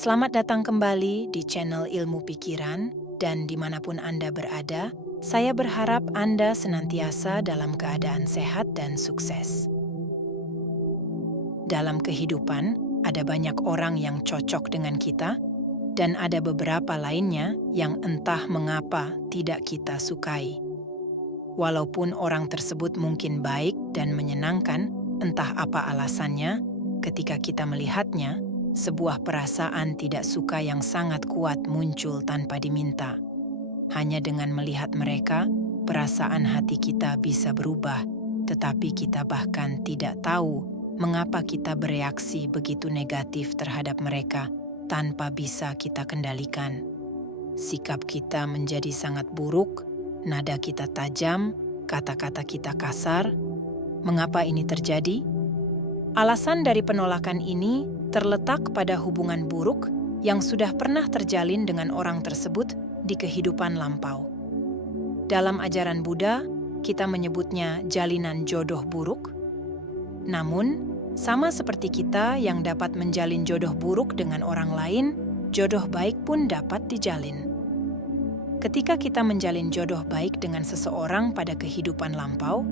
Selamat datang kembali di channel Ilmu Pikiran, dan dimanapun Anda berada, saya berharap Anda senantiasa dalam keadaan sehat dan sukses. Dalam kehidupan, ada banyak orang yang cocok dengan kita, dan ada beberapa lainnya yang entah mengapa tidak kita sukai. Walaupun orang tersebut mungkin baik dan menyenangkan, entah apa alasannya, ketika kita melihatnya, sebuah perasaan tidak suka yang sangat kuat muncul tanpa diminta. Hanya dengan melihat mereka, perasaan hati kita bisa berubah, tetapi kita bahkan tidak tahu mengapa kita bereaksi begitu negatif terhadap mereka tanpa bisa kita kendalikan. Sikap kita menjadi sangat buruk, nada kita tajam, kata-kata kita kasar. Mengapa ini terjadi? Alasan dari penolakan ini terletak pada hubungan buruk yang sudah pernah terjalin dengan orang tersebut di kehidupan lampau. Dalam ajaran Buddha, kita menyebutnya jalinan jodoh buruk. Namun, sama seperti kita yang dapat menjalin jodoh buruk dengan orang lain, jodoh baik pun dapat dijalin. Ketika kita menjalin jodoh baik dengan seseorang pada kehidupan lampau,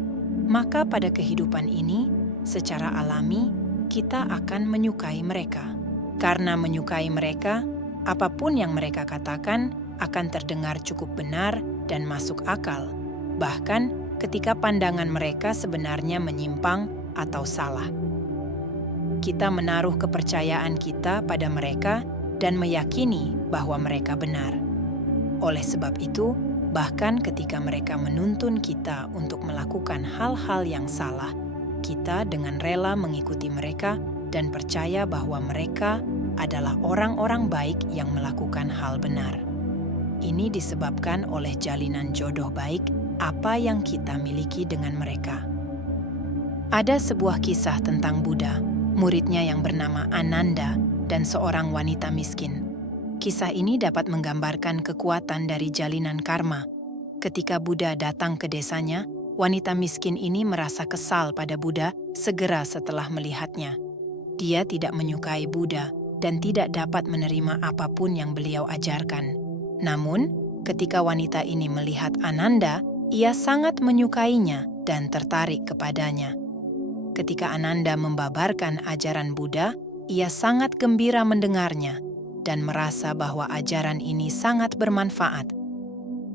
maka pada kehidupan ini, secara alami, kita akan menyukai mereka. Karena menyukai mereka, apapun yang mereka katakan akan terdengar cukup benar dan masuk akal, bahkan ketika pandangan mereka sebenarnya menyimpang atau salah. Kita menaruh kepercayaan kita pada mereka dan meyakini bahwa mereka benar. Oleh sebab itu, bahkan ketika mereka menuntun kita untuk melakukan hal-hal yang salah, kita dengan rela mengikuti mereka dan percaya bahwa mereka adalah orang-orang baik yang melakukan hal benar. Ini disebabkan oleh jalinan jodoh baik apa yang kita miliki dengan mereka. Ada sebuah kisah tentang Buddha, muridnya yang bernama Ananda, dan seorang wanita miskin. Kisah ini dapat menggambarkan kekuatan dari jalinan karma. Ketika Buddha datang ke desanya, wanita miskin ini merasa kesal pada Buddha segera setelah melihatnya. Dia tidak menyukai Buddha dan tidak dapat menerima apapun yang beliau ajarkan. Namun, ketika wanita ini melihat Ananda, ia sangat menyukainya dan tertarik kepadanya. Ketika Ananda membabarkan ajaran Buddha, ia sangat gembira mendengarnya dan merasa bahwa ajaran ini sangat bermanfaat.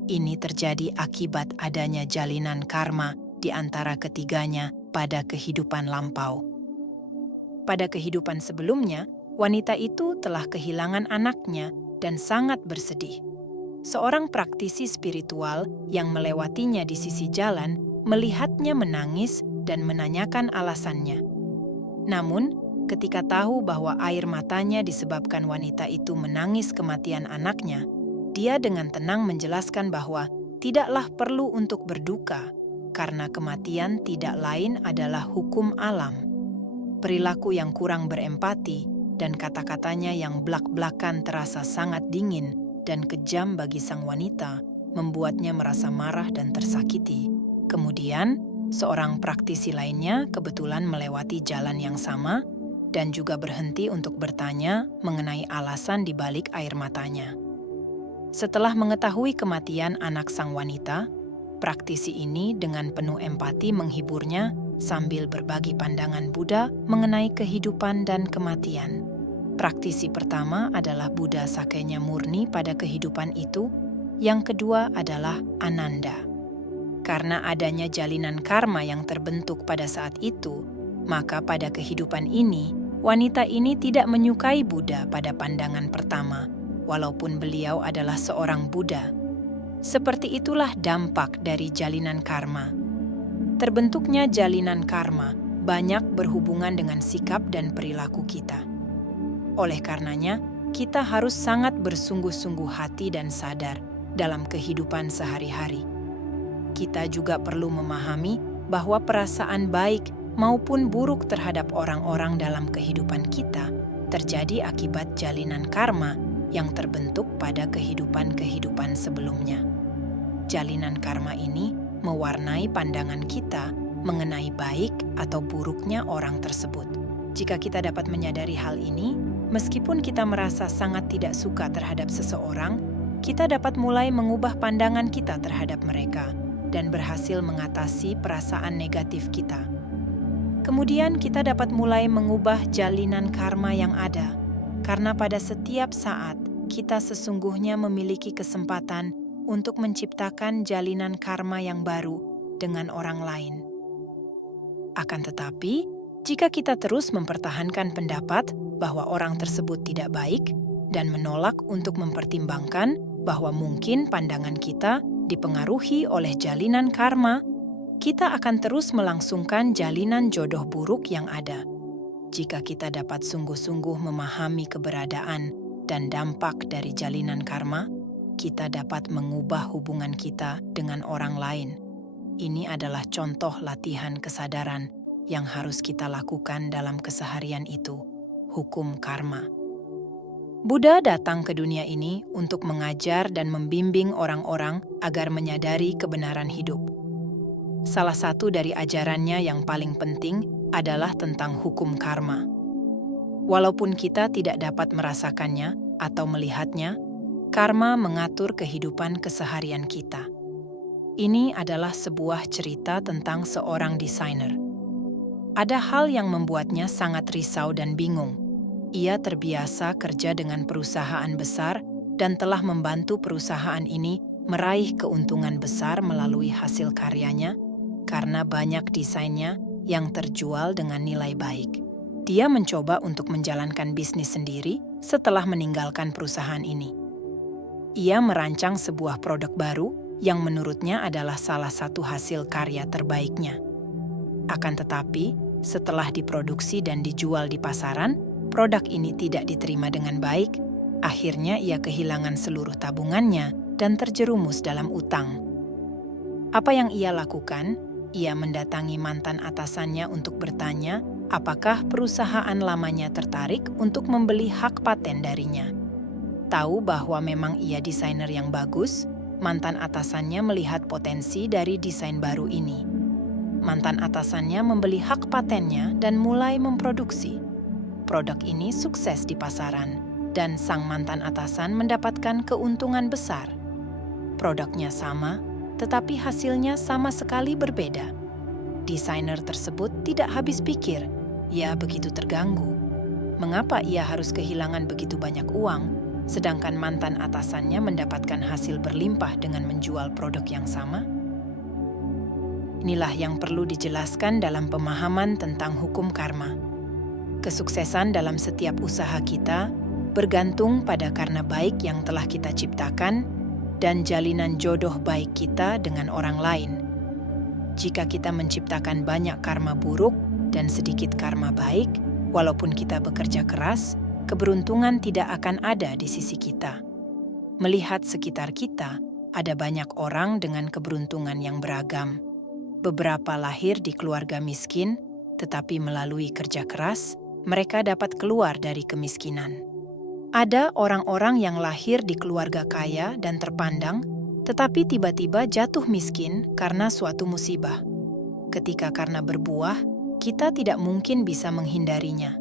Ini terjadi akibat adanya jalinan karma di antara ketiganya pada kehidupan lampau. Pada kehidupan sebelumnya, wanita itu telah kehilangan anaknya dan sangat bersedih. Seorang praktisi spiritual yang melewatinya di sisi jalan melihatnya menangis dan menanyakan alasannya. Namun, ketika tahu bahwa air matanya disebabkan wanita itu menangis kematian anaknya, dia dengan tenang menjelaskan bahwa tidaklah perlu untuk berduka, karena kematian tidak lain adalah hukum alam. Perilaku yang kurang berempati dan kata-katanya yang blak-blakan terasa sangat dingin dan kejam bagi sang wanita, membuatnya merasa marah dan tersakiti. Kemudian, seorang praktisi lainnya kebetulan melewati jalan yang sama dan juga berhenti untuk bertanya mengenai alasan di balik air matanya. Setelah mengetahui kematian anak sang wanita, praktisi ini dengan penuh empati menghiburnya sambil berbagi pandangan Buddha mengenai kehidupan dan kematian. Praktisi pertama adalah Buddha Sakyanya Murni pada kehidupan itu, yang kedua adalah Ananda. Karena adanya jalinan karma yang terbentuk pada saat itu, maka pada kehidupan ini, wanita ini tidak menyukai Buddha pada pandangan pertama, walaupun beliau adalah seorang Buddha. Seperti itulah dampak dari jalinan karma. Terbentuknya jalinan karma banyak berhubungan dengan sikap dan perilaku kita. Oleh karenanya, kita harus sangat bersungguh-sungguh hati dan sadar dalam kehidupan sehari-hari. Kita juga perlu memahami bahwa perasaan baik maupun buruk terhadap orang-orang dalam kehidupan kita terjadi akibat jalinan karma yang terbentuk pada kehidupan-kehidupan sebelumnya. Jalinan karma ini mewarnai pandangan kita mengenai baik atau buruknya orang tersebut. Jika kita dapat menyadari hal ini, Meskipun kita merasa sangat tidak suka terhadap seseorang, kita dapat mulai mengubah pandangan kita terhadap mereka dan berhasil mengatasi perasaan negatif kita. Kemudian kita dapat mulai mengubah jalinan karma yang ada, karena pada setiap saat kita sesungguhnya memiliki kesempatan untuk menciptakan jalinan karma yang baru dengan orang lain. Akan tetapi, jika kita terus mempertahankan pendapat bahwa orang tersebut tidak baik dan menolak untuk mempertimbangkan bahwa mungkin pandangan kita dipengaruhi oleh jalinan karma, kita akan terus melangsungkan jalinan jodoh buruk yang ada. Jika kita dapat sungguh-sungguh memahami keberadaan dan dampak dari jalinan karma, kita dapat mengubah hubungan kita dengan orang lain. Ini adalah contoh latihan kesadaran yang harus kita lakukan dalam keseharian itu, hukum karma. Buddha datang ke dunia ini untuk mengajar dan membimbing orang-orang agar menyadari kebenaran hidup. Salah satu dari ajarannya yang paling penting adalah tentang hukum karma. Walaupun kita tidak dapat merasakannya atau melihatnya, karma mengatur kehidupan keseharian kita. Ini adalah sebuah cerita tentang seorang desainer. Ada hal yang membuatnya sangat risau dan bingung. Ia terbiasa kerja dengan perusahaan besar dan telah membantu perusahaan ini meraih keuntungan besar melalui hasil karyanya karena banyak desainnya yang terjual dengan nilai baik. Dia mencoba untuk menjalankan bisnis sendiri setelah meninggalkan perusahaan ini. Ia merancang sebuah produk baru yang menurutnya adalah salah satu hasil karya terbaiknya. Akan tetapi, setelah diproduksi dan dijual di pasaran, produk ini tidak diterima dengan baik. Akhirnya ia kehilangan seluruh tabungannya dan terjerumus dalam utang. Apa yang ia lakukan? Ia mendatangi mantan atasannya untuk bertanya apakah perusahaan lamanya tertarik untuk membeli hak paten darinya. Tahu bahwa memang ia desainer yang bagus, mantan atasannya melihat potensi dari desain baru ini. Mantan atasannya membeli hak patennya dan mulai memproduksi. Produk ini sukses di pasaran, dan sang mantan atasan mendapatkan keuntungan besar. Produknya sama, tetapi hasilnya sama sekali berbeda. Desainer tersebut tidak habis pikir, ia begitu terganggu. Mengapa ia harus kehilangan begitu banyak uang, sedangkan mantan atasannya mendapatkan hasil berlimpah dengan menjual produk yang sama? Inilah yang perlu dijelaskan dalam pemahaman tentang hukum karma. Kesuksesan dalam setiap usaha kita bergantung pada karena baik yang telah kita ciptakan dan jalinan jodoh baik kita dengan orang lain. Jika kita menciptakan banyak karma buruk dan sedikit karma baik, walaupun kita bekerja keras, keberuntungan tidak akan ada di sisi kita. Melihat sekitar kita, ada banyak orang dengan keberuntungan yang beragam. Beberapa lahir di keluarga miskin, tetapi melalui kerja keras, mereka dapat keluar dari kemiskinan. Ada orang-orang yang lahir di keluarga kaya dan terpandang, tetapi tiba-tiba jatuh miskin karena suatu musibah. Ketika karena berbuah, kita tidak mungkin bisa menghindarinya.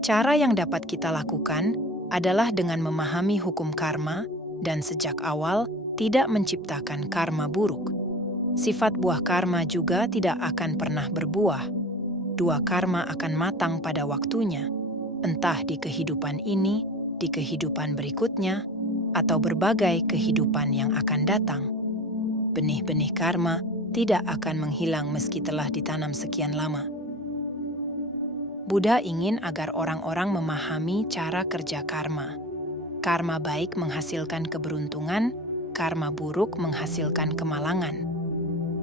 Cara yang dapat kita lakukan adalah dengan memahami hukum karma dan sejak awal tidak menciptakan karma buruk. Sifat buah karma juga tidak akan pernah berbuah. Dua karma akan matang pada waktunya, entah di kehidupan ini, di kehidupan berikutnya, atau berbagai kehidupan yang akan datang. Benih-benih karma tidak akan menghilang meski telah ditanam sekian lama. Buddha ingin agar orang-orang memahami cara kerja karma. Karma baik menghasilkan keberuntungan, karma buruk menghasilkan kemalangan.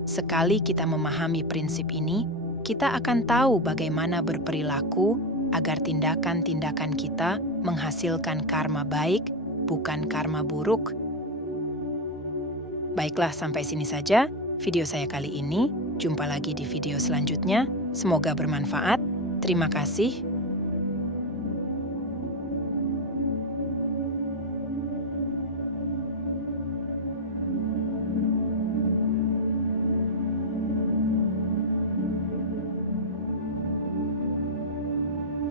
Sekali kita memahami prinsip ini, kita akan tahu bagaimana berperilaku agar tindakan-tindakan kita menghasilkan karma baik, bukan karma buruk. Baiklah, sampai sini saja video saya kali ini. Jumpa lagi di video selanjutnya. Semoga bermanfaat. Terima kasih.